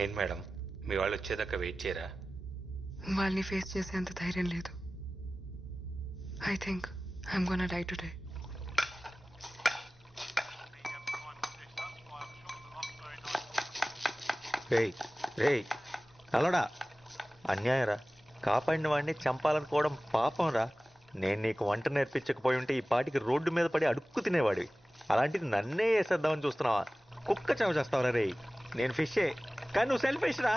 ఏంటి మేడం, మీ వాళ్ళు వచ్చేదాకా వెయిట్ చేయరా? వాళ్ళని ఫేస్ చేసేంత ధైర్యం లేదు. I think I'm gonna die today. రేయ్ రేయ్ అలడా అన్యాయం రా. కాపాడిన వాడిని చంపాలనుకోవడం పాపం రా. నేను నీకు వంట నేర్పించకపోయి ఉంటే ఈ పాటికి రోడ్డు మీద పడి అడుక్కు తినేవాడివి. అలాంటిది నన్నే వేసేద్దామని చూస్తున్నావా? కుక్క చెవ చేస్తావరా రేయ్. నేను ఫిషే కానీ నువ్వు సెల్ఫిష్ రా.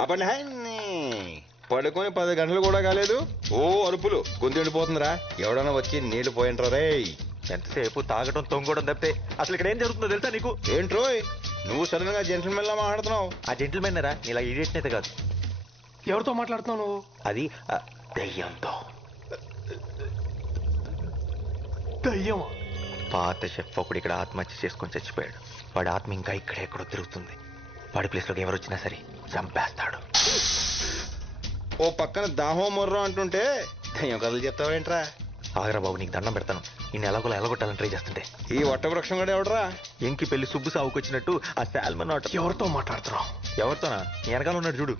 ఆపండి హాయ్. పడుకొని 10 గంటలు కూడా కాలేదు, ఓ అరుపులు గొంతు ఎండిపోతుందిరా. ఎవడన్నా వచ్చి నీళ్లు పోయింట్రా రే. ఎంతసేపు తాగడం తొంగడం తప్పితే అసలు ఇక్కడ ఏం జరుగుతుందో తెలుసా నీకు? ఏంట్రోయ్ నువ్వు సడన్ గా జెంటల్మెన్ లా మాట్లాడుతున్నావు? ఆ జెంటిల్మెన్ రా, నీలా ఇడియట్ అయితే కాదు. ఎవరితో మాట్లాడుతున్నావు నువ్వు? అది దెయ్యంతో. దయ్యమా? పాత షెఫ్ ఒకడు ఇక్కడ ఆత్మహత్య చేసుకొని చచ్చిపోయాడు. వాడి ఆత్మ ఇంకా ఇక్కడెక్కడో తిరుగుతుంది. వాడి ప్లేస్లోకి ఎవరు వచ్చినా సరే చంపేస్తాడు. ఓ పక్కన దాహో మొర్రో అంటుంటే దయ్యం కథలు చెప్తావేంట్రా? ఆగరా బాబు, నీకు దండం పెడతాను. ఈ నెలకొల ఎలగొట్టాలని ట్రై చేస్తుంటే ఈ వట్ట వృక్షం కూడా ఎవడరా? ఎంకి పెళ్లి సుబ్బు సాగుకొచ్చినట్టు ఆ శాల్మన్ ఆట. ఎవరితో మాట్లాడుతున్నావు? ఎవరితోనా? నీ వెనకాల ఉన్నాడు చూడు.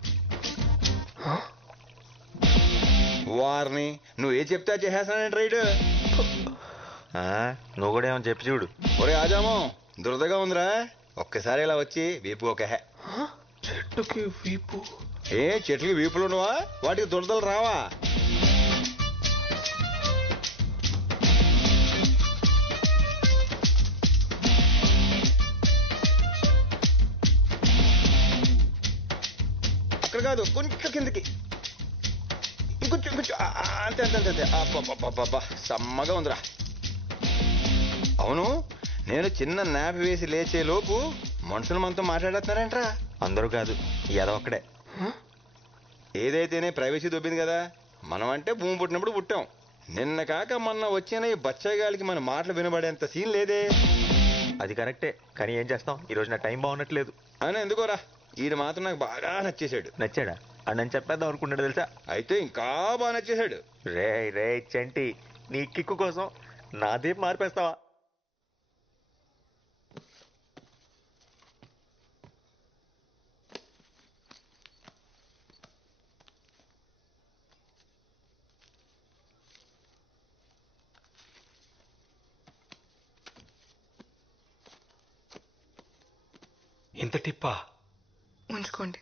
వారిని నువ్వు ఏ చెప్తా చేసేస్తానంటే రైడ్. నువ్వు కూడా ఏమని చెప్పి చూడు. ఒరే ఆజామో దురదగా ఉందిరా, ఒక్కసారి ఇలా వచ్చి వీపు ఒక హే. చెట్టుకి వీపు? ఏ చెట్లకి వీపులు ఉండవా? వాటికి దురదలు రావా? అక్కడ కాదు, కొంచెం కిందకి, ఇంకొంచెం ఇంకొంచెం అంతే అంతే అంతే అంతే. అబ్బబ్బబ్బబ్బా సమ్మగా ఉందిరా. అవును, నేను చిన్న నాపి వేసి లేచే లోపు మనుషులు మనతో మాట్లాడేస్తున్నారేంట్రా? అందరూ కాదు, ఏదో ఒక్కడే. ఏదైతేనే ప్రైవసీ దొబ్బింది కదా. మనం అంటే భూమి పుట్టినప్పుడు పుట్టాం. నిన్న కాక మొన్న వచ్చిన ఈ బచ్చగాలికి మన మాటలు వినబడేంత సీన్ లేదే. అది కరెక్టే, కానీ ఏం చేస్తాం, ఈ రోజు నా టైం బాగున్నట్లేదు. అని ఎందుకోరా, ఈయన మాత్రం నాకు బాగా నచ్చేశాడు. నచ్చాడా? అని నేను చెప్పేద్దాం అనుకున్నాడు తెలుసా. అయితే ఇంకా బాగా నచ్చేశాడు. రే రే చంటి, నీ కిక్కు కోసం నా దీప్ మార్పేస్తావా? ఇంత టిప్పా? ఉంచుకోండి.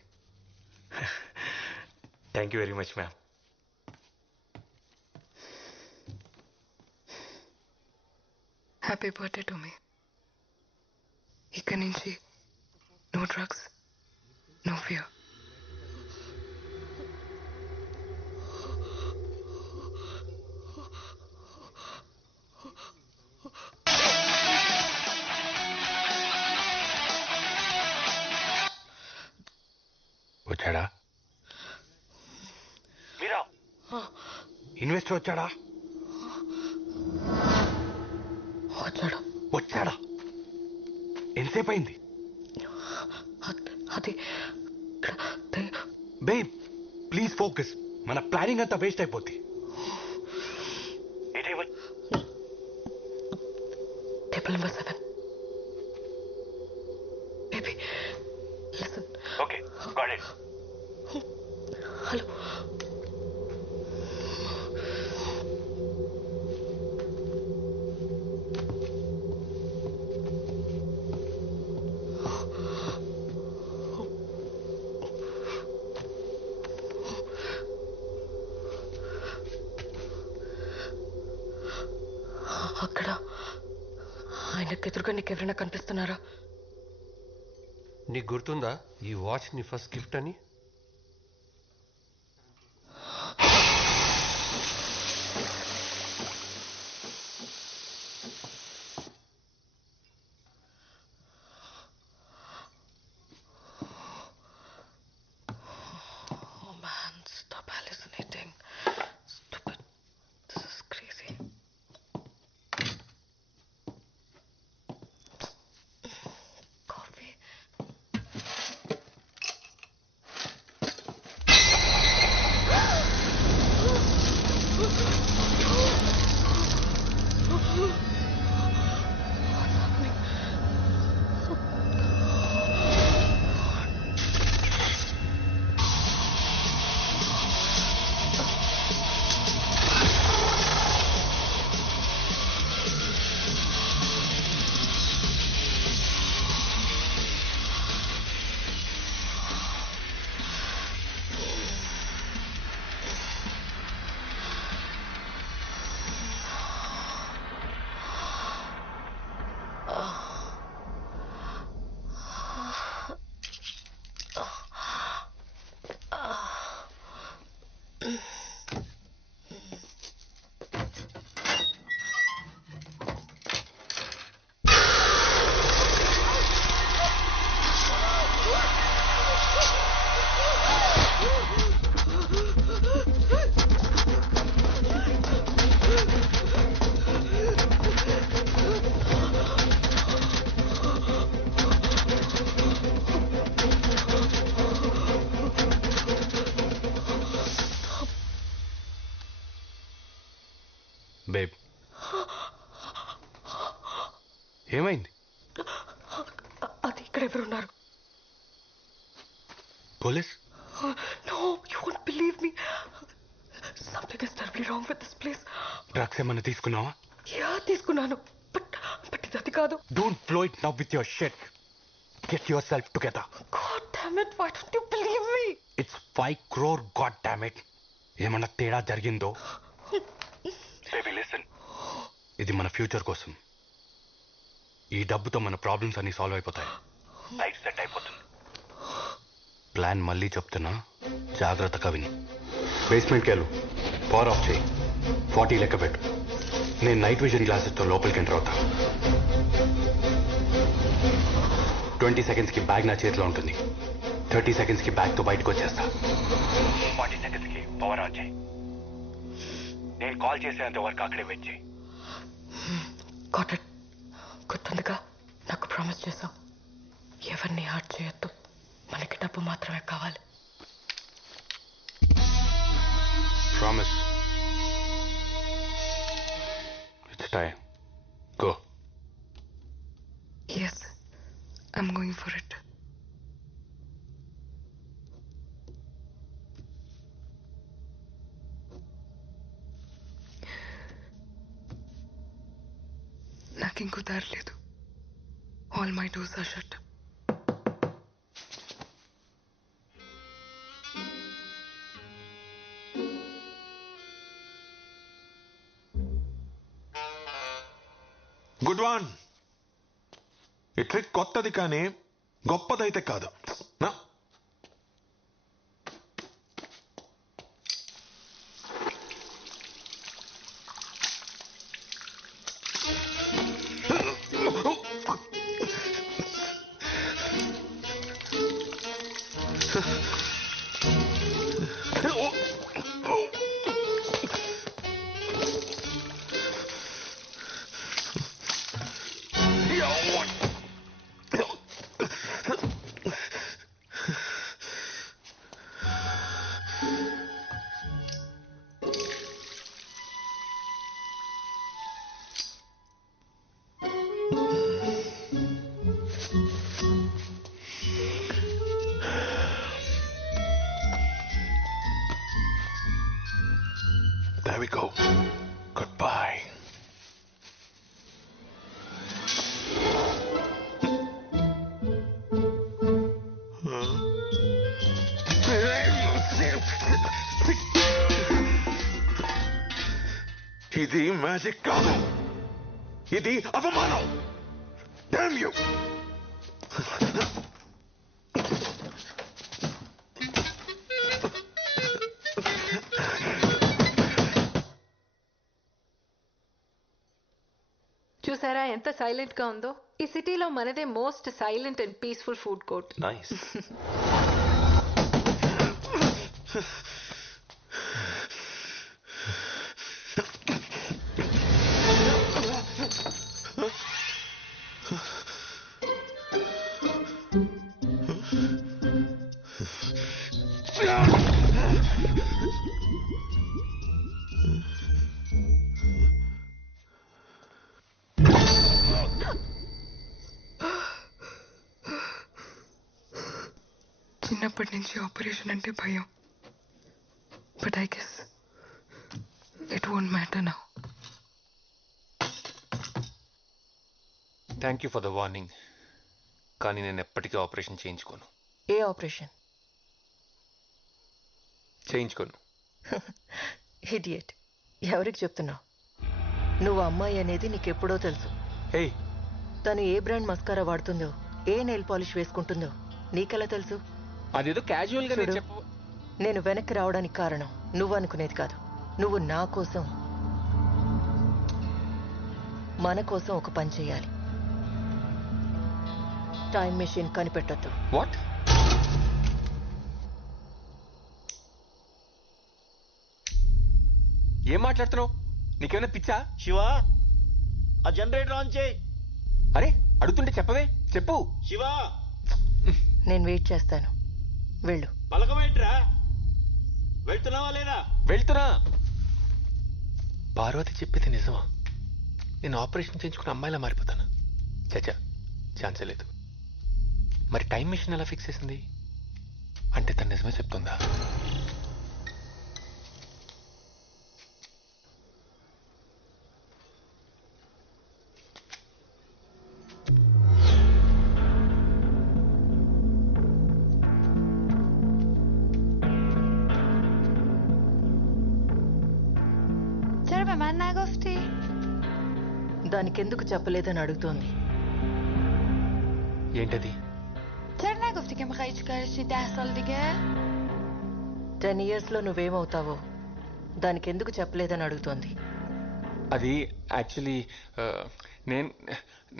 Thank you very much ma'am. Happy birthday to me. ఇక్కడి నుంచి నో డ్రగ్స్, నో ఫియర్. వచ్చాడా? ఇన్వెస్టర్ వచ్చాడా? వచ్చాడు. వచ్చాడా? ఎంతసేపు అయింది? అది బేబ్ ప్లీజ్ ఫోకస్, మన ప్లానింగ్ అంతా వేస్ట్ అయిపోద్ది. Table number 7. Baby listen. Okay got it. Hello. అక్కడ ఆయనకు ఎదురుగా నీకెవరైనా కనిపిస్తున్నారా? నీకు గుర్తుందా ఈ వాచ్ నీ ఫస్ట్ గిఫ్ట్ అని? Oh man, stop hallucinating. Stupid. This is crazy. Coffee. Babe ఏమైంది? అది ఇక్కడ ఎవరున్నారు? Police? No, you won't believe me. Something is terribly wrong with this place. Drugs ఏమన్నా తీసుకున్నావా? యా తీసుకున్నాను, బట్ ఇది అది కాదు. Don't flow it now with your shit. Get your self together. God damn it, why don't you believe me? It's 5 crore, god damn it. ఏమన్నా తేడా జరిగిందో? Baby listen, ఇది మన ఫ్యూచర్ కోసం. ఈ డబ్బుతో మన ప్రాబ్లమ్స్ అన్ని సాల్వ్ అయిపోతాయి. లైఫ్ సెట్ అయిపోతుంది. ప్లాన్ మళ్ళీ చెప్తున్నా, జాగ్రత్తగా విని. బేస్మెంట్కి వెళ్ళు, పవర్ ఆఫ్ చేయి, 40 లెక్క పెట్టు. నేను నైట్ విజన్ గ్లాసెస్తో లోపలికి ఎంటర్ అవుతా. 20 సెకండ్స్కి బ్యాగ్ నా చేతిలో ఉంటుంది. 30 సెకండ్స్కి బ్యాగ్తో బయటకు వచ్చేస్తా. 40 సెకండ్స్కి పవర్ ఆన్ చేయి. నేను కాల్ చేసేంత వరకు అక్కడే వెయిట్ చేయి. Got it. గుర్తుందిగా, నాకు ప్రామిస్ చేసావు, ఎవరిని హార్ట్ చేయొద్దు, మనకి డబ్బు మాత్రమే కావాలి. Promise. It's time. Go. Yes, I'm going for it. నాకు ఇంకో దారి లేదు. All my doors are shut. Good one. ఈ ట్రిక్ కొత్తది కానీ గొప్పదైతే కాదు. నా There we go. Goodbye. ఇది మ్యాజిక్ కాదు, ఇది అవమానం. Damn you! చూసారా ఎంత సైలెంట్ గా ఉందో? ఈ సిటీలో మనదే most silent and peaceful food court. Nice. చిన్నప్పటి నుంచి ఆపరేషన్ అంటే భయం, but I guess it won't matter now. Thank you for the warning, కానీ నేను ఎప్పటికీ ఆపరేషన్ చేయించుకోను. ఏ ఆపరేషన్? చేయించుకోను. ఇడియట్. ఎవరికి చెప్తున్నావు? నువ్వు అమ్మాయి అనేది నీకెప్పుడో తెలుసు. హే, తను ఏ బ్రాండ్ మస్కారా వాడుతుందో, ఏ నెయిల్ పాలిష్ వేసుకుంటుందో నీకెలా తెలుసు? అదేదో క్యాజువల్ గా చూడు, నేను వెనక్కి రావడానికి కారణం నువ్వు అనుకునేది కాదు. నువ్వు నా కోసం, మన కోసం ఒక పని చేయాలి. టైం మెషిన్ కనిపెట్టొద్దు. వాట్? ఏం మాట్లాడుతున్నావు? నీకేమైనా పిచ్చా? శివా, ఆ జనరేటర్ ఆన్ చేయి. అరే అడుగుతుంటే చెప్పవే, చెప్పు. శివా, నేను వెయిట్ చేస్తాను. వెళ్ళు. పలకమేంట్రా? వెళ్తున్నావా లేదా? వెళ్తున్నా. పార్వతి చెప్పేది నిజమా? నేను ఆపరేషన్ చేయించుకున్న అమ్మాయిలా మారిపోతాను? చచ్చా, ఛాన్సే లేదు. మరి టైం మిషన్ ఎలా ఫిక్స్ చేసింది? అంటే తను నిజమే చెప్తుందా? چرا به من نگفتی؟ దానికెందుకు చెప్పలేదని అడుగుతోంది. ఏంటది? چرا نگفتی که میخوای چیکار کنی 10 سال دیگه؟ 10 years లో నువ్వేమవుతావో దానికెందుకు చెప్పలేదని అడుగుతోంది. అది యాక్చువల్లీ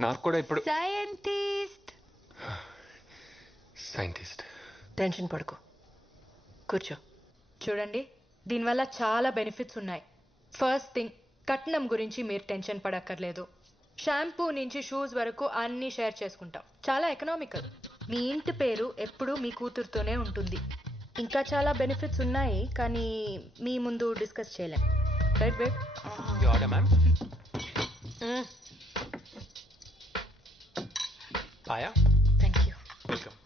నాకు కూడా ఇప్పుడు సైంటిస్ట్. టెన్షన్ పడుకో, కూర్చో. చూడండి, దీనివల్ల చాలా బెనిఫిట్స్ ఉన్నాయి. ఫస్ట్ థింగ్, కట్నం గురించి మీరు టెన్షన్ పడక్కర్లేదు. షాంపూ నుంచి షూస్ వరకు అన్నీ షేర్ చేసుకుంటాం. చాలా ఎకనామికల్. మీ ఇంటి పేరు ఎప్పుడూ మీ కూతురుతోనే ఉంటుంది. ఇంకా చాలా బెనిఫిట్స్ ఉన్నాయి, కానీ మీ ముందు డిస్కస్ చేయలేం. Right babe? Ma'am paya, thank you. Welcome.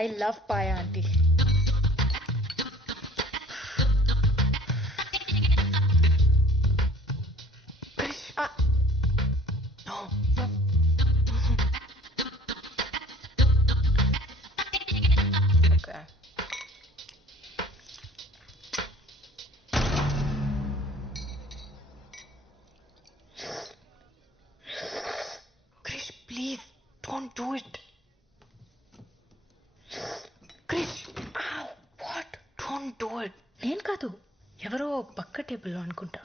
I love paya aunty. Krish, please, don't do it. Krish, ow, what? Don't do it. నేను కాదు, ఎవరో పక్క టేబుల్లో అనుకుంటా.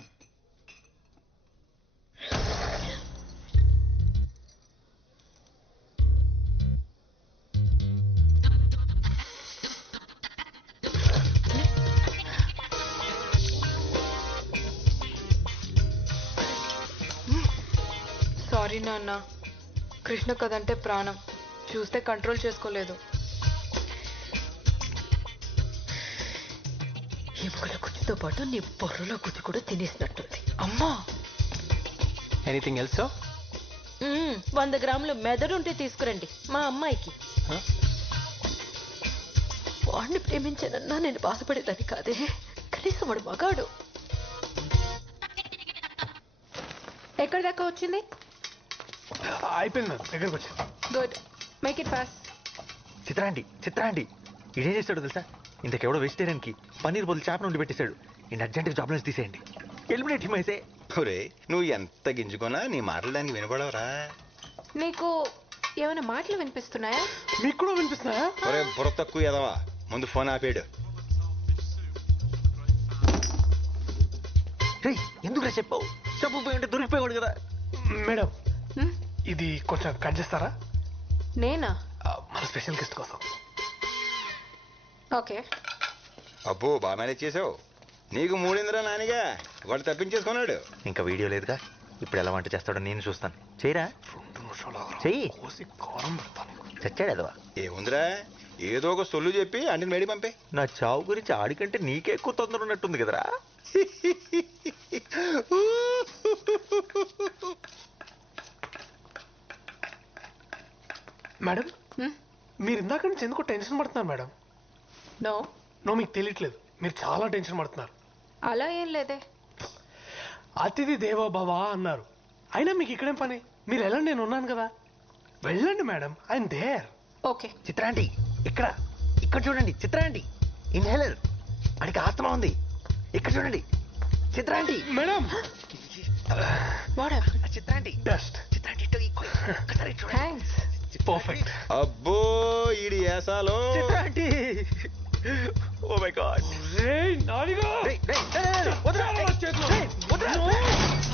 సారీ నాన్న, కృష్ణ కదంటే ప్రాణం. చూస్తే కంట్రోల్ చేసుకోలేదు. ఎముకల గుజ్జుతో పాటు నీ బొర్రలో గుజ్జు కూడా తినేసినట్టుంది. అమ్మా, ఎనీథింగ్ ఎల్స్? 100 గ్రాములు మెదడుంటే తీసుకురండి మా అమ్మాయికి. వాడిని ప్రేమించానన్నా నేను బాధపడేదాన్ని కాదే. కనీసం వాడు మగాడు. ఎక్కడి దాకా వచ్చింది? అయిపోయింది మ్యామ్, దగ్గరకు వచ్చింది. Good, make it fast. చిత్రాండి ఇదేం చేస్తాడు తెలుసా? ఇంతకెవడో వెజిటేరియన్కి పన్నీర్ బదులు చేప నుండి పెట్టేశాడు. ఈ అర్జెంట్గా జాబ్ నుంచి తీసేయండి. ఎలిమినేట్ హిమ్ అయితే. ఒరే, నువ్వు ఎంత గింజుకున్నా నీ మాటలు దానికి వినపడవరా? నీకు ఏమైనా మాటలు వినిపిస్తున్నాయా? మీకు కూడా వినిపిస్తున్నాయా? ఒరే బుర్ర తక్కువ ఎదవా, ముందు ఫోన్ ఆపేడు. ఎందుకు చెప్పావు? చెప్పకపోయి ఉంటే దొరికిపోయాడు కదా. మేడం, ఇది కొంచెం కట్ చేస్తారా? నేనా? మన స్పెషల్ గెస్ట్ కోసం. ఓకే. అబ్బో, బాగా మేనేజ్ చేసావు. నీకు మూడిందిరా నానిగా, వాడు తప్పించేసుకున్నాడు. ఇంకా వీడియో లేదుగా, ఇప్పుడు ఎలా వంట చేస్తాడో నేను చూస్తాను. చేయరా? 2 నిమిషాలు చెయ్యి. కోసి కారం పెడతాను. చచ్చాడు ఎదవా. ఏముందిరా, ఏదో ఒక సొల్లు చెప్పి అంటిని మేడి పంపే. నా చావు గురించి ఆడికంటే నీకే ఎక్కువ తొందర ఉన్నట్టుంది కదరా. మేడం, మీరు ఇందాక నుంచి ఎందుకో టెన్షన్ పడుతున్నారు మేడం. నో, మీకు తెలియట్లేదు, మీరు చాలా టెన్షన్ పడుతున్నారు. అలా ఏం లేదే. అతిథి దేవో భవ అన్నారు. అయినా మీకు ఇక్కడేం పని? మీరు వెళ్ళండి, నేను ఉన్నాను కదా. వెళ్ళండి మేడం, ఐఎమ్ దేర్. ఓకే. చిత్రాంటి, ఇక్కడ చూడండి. చిత్రాంటి, ఇన్హేలర్. అడికి ఆస్తమా ఉంది. ఇక్కడ చూడండి చిత్రాంటి. మేడం, చిత్రాంటి, బెస్ట్. చిత్రాంటి థ్యాంక్స్. పర్ఫెక్ట్. అబ్బో, ఈడి ఏసాలో చిత్రాంటి. Oh my God. నానిగా వదరా చేతులు.